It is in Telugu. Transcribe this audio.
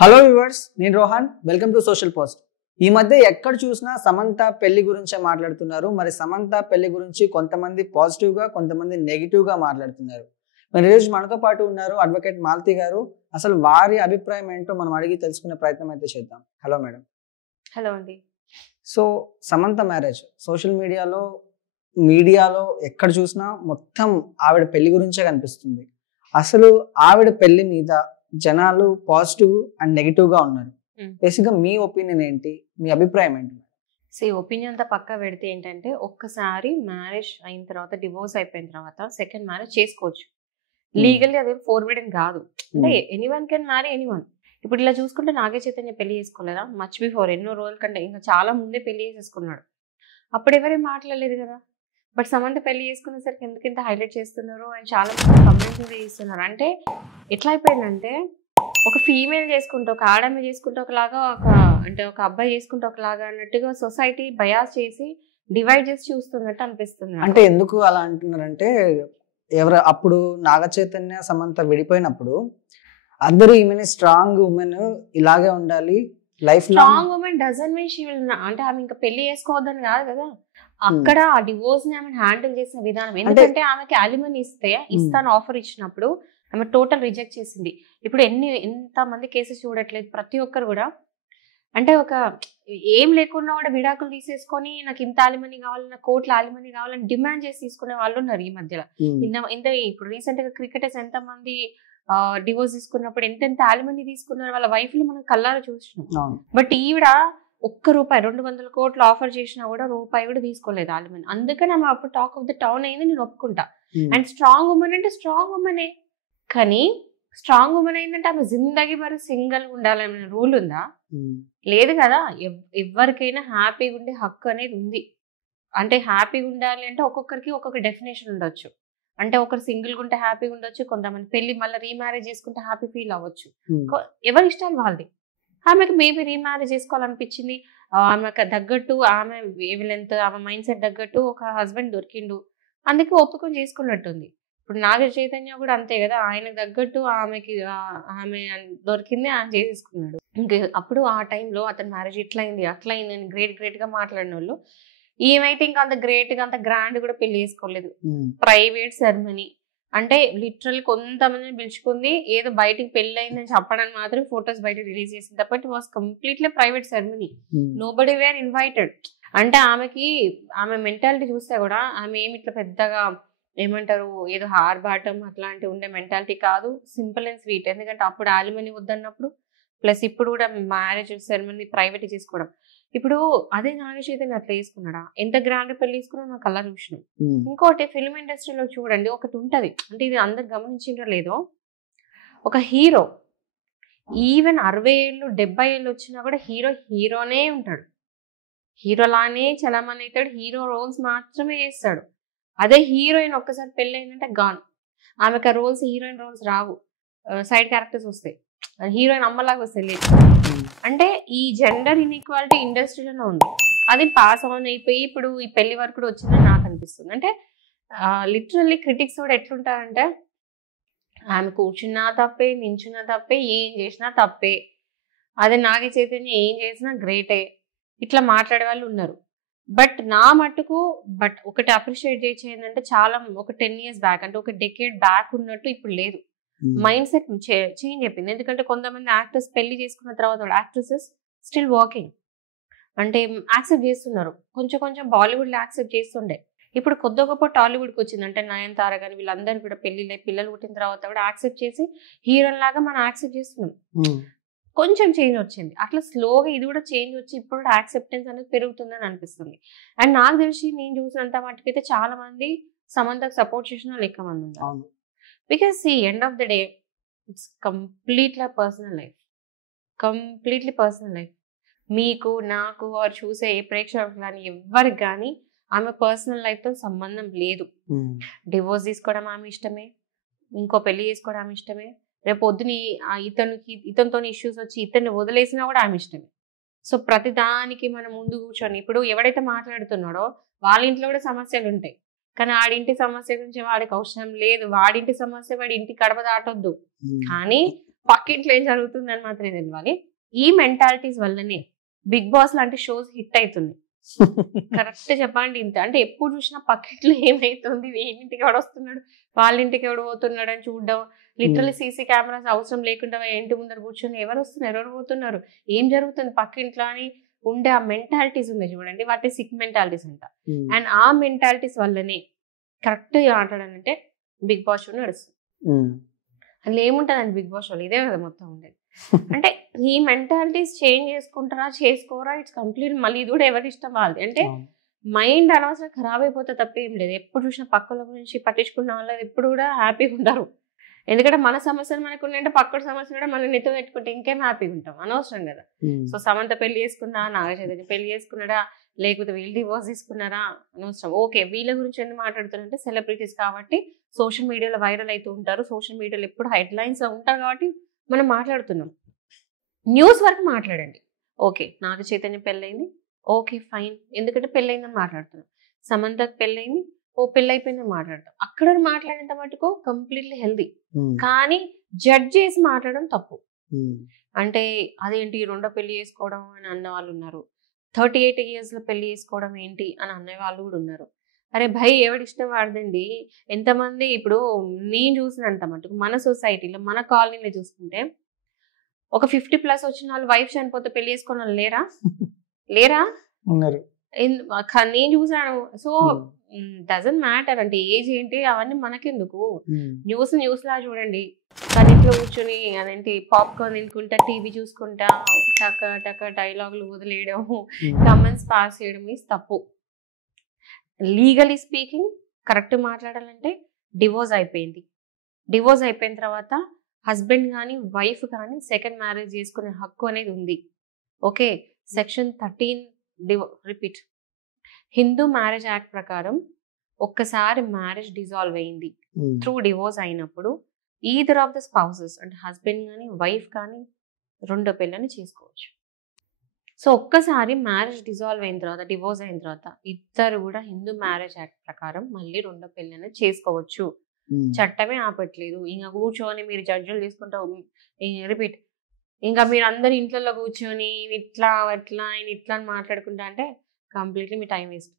హలో వ్యూవర్స్, నేను Rohan. Welcome to social post. ఈ మధ్య ఎక్కడ చూసినా సమంత పెళ్లి గురించే మాట్లాడుతున్నారు. మరి సమంత పెళ్లి గురించి కొంతమంది పాజిటివ్గా, కొంతమంది నెగిటివ్గా మాట్లాడుతున్నారు. మరి ఈరోజు మనతో పాటు ఉన్నారు అడ్వకేట్ మాలతి గారు. అసలు వారి అభిప్రాయం ఏంటో మనం అడిగి తెలుసుకునే ప్రయత్నం అయితే చేద్దాం. Hello madam. హలో అండి. సో సమంత మ్యారేజ్ సోషల్ మీడియాలో ఎక్కడ చూసినా మొత్తం ఆవిడ పెళ్లి గురించే కనిపిస్తుంది. అసలు ఆవిడ పెళ్లి మీద జనాలు పాజిటివ్ అండ్ నెగిటివ్ గా ఉన్నారు. బేసిక్ గా మీ ఒపీనియన్ ఏంటి, మీ అభిప్రాయం ఏంటి? ఒపీనియన్ అంతా పక్కా పెడితే ఏంటంటే, ఒక్కసారి మ్యారేజ్ అయిన తర్వాత, డివోర్స్ అయిపోయిన తర్వాత సెకండ్ మ్యారేజ్ చేసుకోవచ్చు. లీగల్లీ అదేం ఫోర్బిడెన్ కాదు. అంటే ఎనీవన్ కెన్ మ్యారీ ఎనీవన్. ఇప్పుడు ఇలా చూసుకుంటే నాగ చైతన్య పెళ్లి చేసుకోలేదా? మచ్ బిఫోర్, ఎన్నో రోజుల కంటే ఇంకా చాలా ముందే పెళ్లి చేసేసుకున్నాడు. అప్పుడు ఎవరేం మాట్లాడలేదు కదా. బట్ సమంత పెళ్లి చేసుకునేసరికి ఎందుకు ఇంత హైలైట్ చేస్తున్నారు అండ్ చాలా మంది కమెంట్స్ చేస్తున్నారు. అంటే ఎట్లా అయిపోయిందంటే, ఒక ఫీమేల్ చేసుకుంటే, ఒక ఆడమ్మ చేసుకుంటే ఒకలాగా, ఒక అబ్బాయి చేసుకుంటే ఒకలాగా అన్నట్టుగా సొసైటీ బయాస్ చేసి డివైడ్ చేసి చూస్తున్నట్టు అనిపిస్తుంది. అంటే ఎందుకు అలా అంటున్నారంటే, అప్పుడు నాగ చైతన్య సమంత విడిపోయినప్పుడు అందరూ ఈమెని స్ట్రాంగ్ ఉమెన్, ఇలాగే ఉండాలి life. Strong women doesn't mean she will, అంటే ఆమె ఇంకా పెళ్లి చేసుకోవద్దని కాదు కదా. అక్కడ ఆ డివోర్స్ ని ఆమె హ్యాండిల్ చేసిన విధానం, ఎందుకంటే ఆమెకి అలిమనీ ఇస్తాను ఆఫర్ ఇచ్చినప్పుడు ఆమె టోటల్ రిజెక్ట్ చేసింది. ఇప్పుడు ఎంత మంది కేసెస్ చూడట్లేదు, ప్రతి ఒక్కరు కూడా అంటే ఒక ఏం లేకుండా కూడా విడాకులు తీసేసుకొని నాకు ఇంత అలిమనీ కావాలి, నాకు కోట్ల అలిమనీ కావాలని డిమాండ్ చేసి తీసుకునే వాళ్ళు ఉన్నారు ఈ మధ్యలో. ఇప్పుడు రీసెంట్ గా క్రికెటర్స్ ఎంత మంది డివోర్స్ తీసుకున్నప్పుడు ఎంతెంత అలిమనీ తీసుకున్నారు వాళ్ళ వైఫ్లు మనం కళ్ళారా చూసినాం. బట్ ఈవిడ ₹1 200 కోట్లు ఆఫర్ చేసినా కూడా రూపాయి కూడా తీసుకోలేదు అలిమనీ. అందుకని ఆమె అప్పుడు టాక్ ఆఫ్ ద టౌన్ అయింది, నేను ఒప్పుకుంటా. అండ్ స్ట్రాంగ్ ఉమెన్ అంటే స్ట్రాంగ్ ఉమెనే, కానీ స్ట్రాంగ్ ఉమెన్ అయిందంటే ఆమె జిందగీ మరి సింగిల్ ఉండాలనే రూల్ ఉందా? లేదు కదా. ఎవరికైనా హ్యాపీగా ఉండే హక్కు అనేది ఉంది. అంటే హ్యాపీగా ఉండాలి అంటే ఒక్కొక్కరికి ఒక్కొక్క డెఫినేషన్ ఉండొచ్చు. అంటే ఒకరు సింగిల్గా ఉంటే హ్యాపీగా ఉండొచ్చు, కొంతమంది పెళ్లి మళ్ళీ రీమ్యారేజ్ చేసుకుంటే హ్యాపీ ఫీల్ అవ్వచ్చు. ఎవరి ఇష్టాలు వాళ్ళది. ఆమెకు మేబీ రీమ్యారేజ్ చేసుకోవాలనిపించింది, ఆమెకు తగ్గట్టు, ఆమె వేవ్ లెంత్, ఆమె మైండ్ సెట్ తగ్గట్టు ఒక హస్బెండ్ దొరికిండు, అందుకే ఒప్పుకొని చేసుకున్నట్టుంది. ఇప్పుడు నాగ చైతన్య కూడా అంతే కదా, ఆయనకు తగ్గట్టు ఆమె దొరికింది, ఆయన చేసేసుకున్నాడు. ఇంకా అప్పుడు ఆ టైంలో అతని మ్యారేజ్ ఇట్లయింది అట్లయింది అని గ్రేట్ గా మాట్లాడిన వాళ్ళు, ఏమైతే ఇంకా అంత గ్రేట్ గా అంత గ్రాండ్ కూడా పెళ్లి చేసుకోలేదు. ప్రైవేట్ సెరమనీ, అంటే లిటరల్ కొంతమందిని పిలుచుకుంది, ఏదో బయటికి పెళ్లి అయిందని చెప్పడానికి మాత్రం ఫొటోస్ బయట రిలీజ్ చేసింది తప్ప it was completely private ceremony. Nobody were invited. అంటే ఆమె మెంటాలిటీ చూస్తే కూడా ఆమె ఏమి ఇట్లా పెద్దగా ఏమంటారు, ఏదో ఆర్భాటం అట్లాంటివి ఉండే మెంటాలిటీ కాదు. Simple and sweet. ఎందుకంటే అప్పుడు అలిమనీ వద్దన్నప్పుడు, ప్లస్ ఇప్పుడు కూడా మ్యారేజ్ సెరమనీ ప్రైవేట్ చేసుకోవడం. ఇప్పుడు అదే నాగ చైతన్య అట్లా వేసుకున్నాడా? ఎంత గ్రాండ్ పెళ్లి తీసుకున్నా నాకు అలా చూసినాం. ఇంకోటి ఫిల్మ్ ఇండస్ట్రీలో చూడండి, ఒకటి ఉంటది, అంటే ఇది అందరు గమనించిందో లేదో, ఒక హీరో ఈవెన్ 60 ఏళ్ళు 70 ఏళ్ళు వచ్చినా కూడా హీరోనే ఉంటాడు, హీరోలానే చలమని అవుతాడు, హీరో రోల్స్ మాత్రమే చేస్తాడు. అదే హీరోయిన్ ఒక్కసారి పెళ్ళి అయిందంటే గాన్, ఆమెకు ఆ రోల్స్ హీరోయిన్ రోల్స్ రావు, సైడ్ క్యారెక్టర్స్ వస్తాయి, హీరోయిన్ అమ్మలాగా వస్తాయి. అంటే ఈ జెండర్ ఇన్ఈక్వాలిటీ ఇండస్ట్రీలోనే ఉంది. అది పాస్ ఆన్ అయిపోయి ఇప్పుడు ఈ పెళ్లి వరకు కూడా వచ్చిందని నాకు అనిపిస్తుంది. అంటే లిటరల్లీ క్రిటిక్స్ కూడా ఎట్లుంటారంటే, ఆమె కూర్చున్నా తప్పే, నించున్నా తప్పే, ఏం చేసినా తప్పే, అదే నాగ చైతన్య ఏం చేసినా గ్రేటే, ఇట్లా మాట్లాడే వాళ్ళు ఉన్నారు. బట్ నా మట్టుకు ఒకటి అప్రిషియేట్ చేసి ఏంటంటే, చాలా ఒక 10 years బ్యాక్, అంటే ఒక డెకేడ్ బ్యాక్ ఉన్నట్టు ఇప్పుడు లేదు. మైండ్ సెట్ చేంజ్ అయిపోయింది. ఎందుకంటే కొంతమంది యాక్టర్స్ పెళ్లి చేసుకున్న తర్వాత యాక్ట్రెసెస్ స్టిల్ వర్కింగ్, అంటే యాక్సెప్ట్ చేస్తున్నారు. కొంచెం బాలీవుడ్ లో యాక్సెప్ట్ చేస్తుండే, ఇప్పుడు కొద్ది గొప్ప టాలీవుడ్కి వచ్చింది. అంటే నయనతార కానీ వీళ్ళందరూ కూడా పిల్లలు పుట్టిన తర్వాత కూడా యాక్సెప్ట్ చేసి హీరోయిన్ లాగా మనం యాక్సెప్ట్ చేస్తున్నాం. కొంచెం చేంజ్ వచ్చింది. అట్లా స్లోగా ఇది కూడా చేంజ్ వచ్చి ఇప్పుడు కూడా యాక్సెప్టెన్స్ అనేది పెరుగుతుందని అనిపిస్తుంది. అండ్ నాకు తెలిసి నేను చూసినంత మట్టుకైతే చాలా మంది సమంతకు సపోర్ట్ చేసిన లెక్క మంది ఉన్నారు. Because end of the day it's completely personal life. మీకు, నాకు, వారు చూసే ఏ ప్రేక్షకులు కానీ ఎవరికి కానీ ఆమె పర్సనల్ లైఫ్తో సంబంధం లేదు. డివోర్స్ తీసుకోవడం ఆమె ఇష్టమే, ఇంకో పెళ్లి చేసుకోవడం ఆమె ఇష్టమే, రేపు పొద్దుని ఇతనితో ఇష్యూస్ వచ్చి ఇతన్ని వదిలేసినా కూడా ఆమె ఇష్టమే. సో ప్రతి దానికి మనం ముందు కూర్చొని, ఇప్పుడు ఎవడైతే మాట్లాడుతున్నాడో వాళ్ళ ఇంట్లో కూడా సమస్యలు ఉంటాయి, కానీ ఆడింటి సమస్య గురించి వాడికి అవసరం లేదు, వాడింటి సమస్య వాడి ఇంటి గడప దాటొద్దు. కానీ పక్కింట్లో ఏం జరుగుతుంది అని మాత్రమే తెలియాలి. ఈ మెంటాలిటీస్ వల్లనే బిగ్ బాస్ లాంటి షోస్ హిట్ అవుతుంది. కరెక్ట్ చెప్పండి. ఇంత అంటే ఎప్పుడు చూసినా పక్కింట్లో ఏమైతుంది, ఏమింటికి ఎవడు వస్తున్నాడు, వాళ్ళ ఇంటికి ఎవడు పోతున్నాడు అని చూడడం. లిటరల్లీ సీసీ కెమెరాస్ అవసరం లేకుండా ఇంటి ముందర కూర్చొని ఎవరు వస్తున్నారు, ఎవరు పోతున్నారు, ఏం జరుగుతుంది పక్కింట్లో అని ఉండే ఆ మెంటాలిటీస్ ఉన్నాయి చూడండి, వాటి సిక్ మెంటాలిటీస్ అంట. అండ్ ఆ మెంటాలిటీస్ వల్లనే కరెక్ట్ మాట్లాడాలంటే బిగ్ బాస్ షో నడుస్తుంది. అందులో ఏముంటదండి బిగ్ బాస్ షోలో, ఇదే కదా మొత్తం ఉండేది. అంటే ఈ మెంటాలిటీస్ చేంజ్ చేసుకుంటారా చేసుకోరా, ఇట్స్ కంప్లీట్. మళ్ళీ ఇది కూడా ఎవరి ఇష్టం వాళ్ళది. అంటే మైండ్ అనవసరం ఖరాబ్ అయిపోతే తప్పేం లేదు. ఎప్పుడు చూసిన పక్కల గురించి పట్టించుకున్న వాళ్ళు ఎప్పుడు కూడా హ్యాపీగా ఉంటారు. ఎందుకంటే మన సమస్యలు మనకు ఉన్నాయంటే పక్కన సమస్యలు కూడా మనం నెత్తి పెట్టుకుంటే ఇంకేం హ్యాపీగా ఉంటాం, అనవసరం కదా. సో సమంత పెళ్లి చేసుకుందా, నాగ చైతన్య పెళ్లి చేసుకున్నాడా, లేకపోతే వీళ్ళు డివోర్స్ తీసుకున్నారా, అనవసరం. ఓకే, వీళ్ళ గురించి ఎందుకు మాట్లాడుతున్నారంటే సెలబ్రిటీస్ కాబట్టి సోషల్ మీడియాలో వైరల్ అవుతూ ఉంటారు, సోషల్ మీడియాలో ఎప్పుడు హెడ్లైన్స్ ఉంటారు కాబట్టి మనం మాట్లాడుతున్నాం. న్యూస్ వరకు మాట్లాడండి. ఓకే, నాగ చైతన్య పెళ్ళైంది, ఓకే ఫైన్, ఎందుకంటే పెళ్ళైందని మాట్లాడుతున్నాం. సమంతకు పెళ్ళైంది, ఓ పెళ్ళైపోయిందని మాట్లాడతాం. అక్కడ మాట్లాడేంత మటుకు కంప్లీట్లీ హెల్దీ. కానీ జడ్జ్ చేసి మాట్లాడడం తప్పు. అంటే అదేంటి రెండో పెళ్లి చేసుకోవడం అని అన్న వాళ్ళు ఉన్నారు, 38 years లో పెళ్లి చేసుకోవడం ఏంటి అని అనే వాళ్ళు కూడా ఉన్నారు. అరే భయ్, ఎవడి ఇష్టం వాడదండి. ఎంతమంది ఇప్పుడు నేను చూసినంత మటుకు మన సొసైటీలో మన కాలనీలో చూసుకుంటే ఒక 50+ వచ్చిన వాళ్ళు వైఫ్ చనిపోతే పెళ్లి చేసుకున్న వాళ్ళు లేరా? లేరా? నేను చూసాను. సో డజంట్ మ్యాటర్ అంటే ఏజ్ ఏంటి అవన్నీ మనకెందుకు. న్యూస్ లా చూడండి, కానీ ఇంట్లో కూర్చొని అదేంటి పాప్కార్న్ తినుకుంటా టీవీ చూసుకుంటా టక టక డైలాగులు వదిలేయడం, కమెంట్స్ పాస్ చేయడం ఈజ్ తప్పు. లీగలీ స్పీకింగ్ కరెక్ట్ మాట్లాడాలంటే డివోర్స్ అయిపోయింది. డివోర్స్ అయిపోయిన తర్వాత హస్బెండ్ కానీ వైఫ్ కానీ సెకండ్ మ్యారేజ్ చేసుకునే హక్కు అనేది ఉంది. Okay, section 13 repeat Hindu marriage act ప్రకారం ఒక్కసారి మ్యారేజ్ డిజాల్వ్ అయింది త్రూ డివోర్స్ అయినప్పుడు ఈదర్ ఆఫ్ ద స్పౌసెస్ అంటే హస్బెండ్ కానీ వైఫ్ కానీ రెండో పెళ్ళని చేసుకోవచ్చు. సో ఒక్కసారి మ్యారేజ్ డిజాల్వ్ అయిన తర్వాత డివోర్స్ అయిన తర్వాత ఇద్దరు కూడా హిందూ మ్యారేజ్ యాక్ట్ ప్రకారం మళ్ళీ రెండో పెళ్ళని చేసుకోవచ్చు. చట్టమే ఆపట్లేదు. ఇంకా కూర్చొని మీరు జడ్జిలు తీసుకుంటా రిపీట్ ఇంకా మీరు అందరు ఇంట్లో కూర్చొని ఇట్లా అట్లా ఆయన ఇట్లా అని మాట్లాడుకుంటా అంటే కంప్లీట్లీ మీ టైం వేస్ట్.